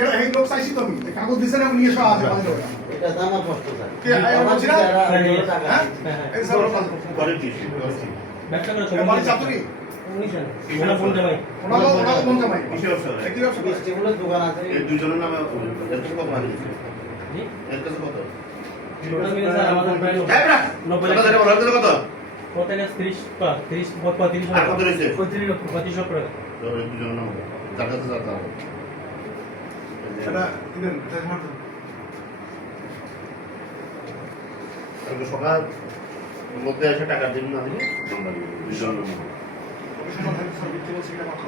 সেটা এই লোক চাইছি তো আমি কাগজ দিছে না নিয়ে এসো আছে আমাদের লোক এটা তো আমার কষ্ট স্যার কে আই বলছি না হ্যাঁ এই স্যার করে দিয়েছি ব্যবসা করে এই বাড়ি চাতুরি ওনা ফোন জামাই ওনাকে কোন জামাই কিসের ব্যবসা করে? একই ব্যবসা করে? মিষ্টিগুলোর দোকান আছে এই দুজনের নামে এর কাছে কত মাল দিয়েছে? জি এর কাছে কত? টোটাল মিলে স্যার আমাদের প্রায় হ্যাঁ ব্রা 90 কত টাকা বলার কাছে কত? কত না 30 35 আর কত রয়েছে? 35 লক্ষ টাকা তো এই দুজনের নাম যার কাছে যাতা হবে সেটা দিবেন কালকে সকাল মধ্যে এসে টাকা দিন না দিলে আমরা দিব দুজনের নাম প্রফেশনাল হেল্প স্যার বিক্রি বলছি কিনা কথা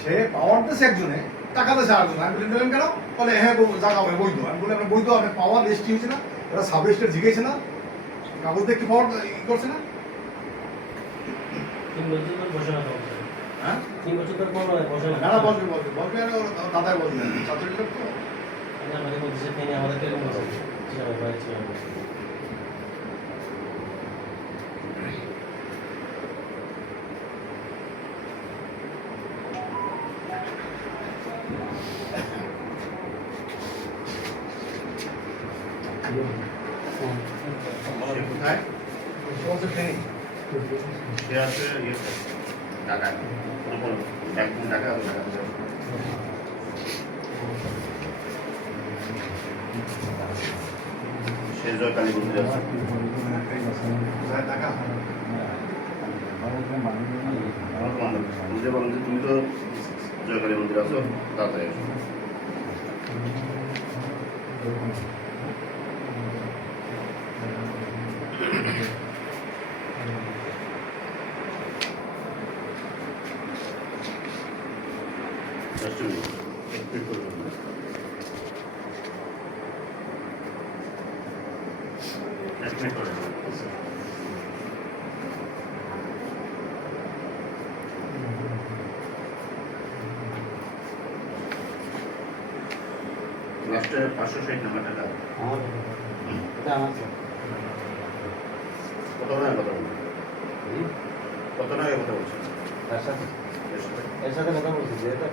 সে পাওয়ার দিছে একজনে টাকা দিছে আরেকজন আমি বলি দিলেন কেন বলে হ্যাঁ জায়গা হবে বৈধ আমি বলি আপনার বৈধ আপনি পাওয়ার রেজিস্ট্রি হয়েছে না ওরা সাব রেজিস্ট্রি জিজ্ঞেসে না কাগজ দিয়ে কি পাওয়ার করছে না 3 বছর ধরে বসে না তো হ্যাঁ 3 বছর ধরে কোনো বসে না না বলবে আর দাদাই বলবে ছাত্রের লোক তো আমাদের মধ্যে সে তিনি আমাদের থেকে বলছে জি আমার ভাই ছিল সে কোথায়? সমস্ত ট্রেনিং সে আছে ইয়েতে ঢাকায় একদিন ঢাকা আছে ঢাকা সে জয়কালী মন্দির আছে টাকা বুঝতে পারলাম যে তুমি তো জয়কালী মন্দির আছো তাড়াতাড়ি এসো Just a minute. লাস্টে 560 নাম্বার টাকা আমার এটা আমার স্যার কত টাকা কথা বলছেন কত টাকা কথা বলছেন তার সাথে এর সাথে এর সাথে কথা বলছি যে এটা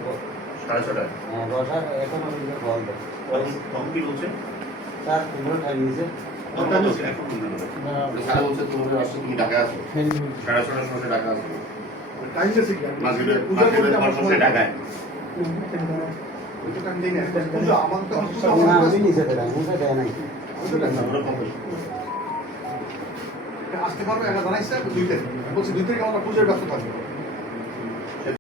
650 টাকা বসা এখন আমি বল দেব কম কি বলছে স্যার পুরো টাইম নিছে কত বলছে এখন সারা বলছে তোমাদের আসছে তুমি ঢাকা আছো 650 সময় ঢাকা আছো টাইম দিয়েছে কি মাঝে পূজা করতে আমার সময় ঢাকায় ওই তো টাইম দেই না পূজা আমার তো পূজা না আমার আমি নিছে দেয় মুখে দেয় নাই আসতে পারবে একটা জানাইছে 2 তারিখ বলছি 2 তারিখ আমার পূজার ব্যস্ত থাকবে